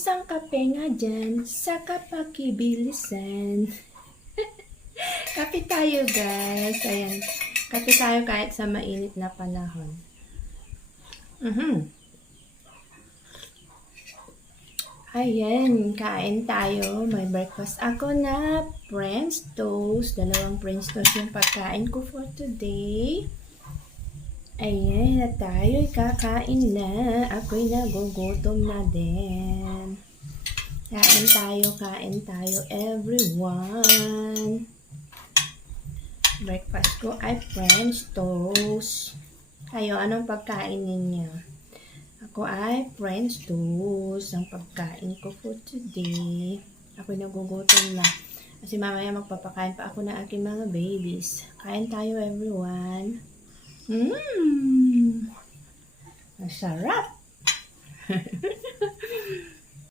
Isang kape nga dyan sa kapakibilisan. Kape tayo guys. Ayan. Kape tayo kahit sa mainit na panahon. Ayan. Kain tayo. May breakfast ako na French toast. 2 French toast yung pagkain ko for today. Ayan. At tayo'y kakain na. Ako'y nagugutom na din. Kain tayo everyone. Breakfast ko ay French toast. Kayo, anong pagkain ninyo? Ako ay French toast. Ang pagkain ko for today. Ako'y nagugutom na. Kasi mamaya magpapakain pa ako ng aking mga babies. Kain tayo everyone. Masarap!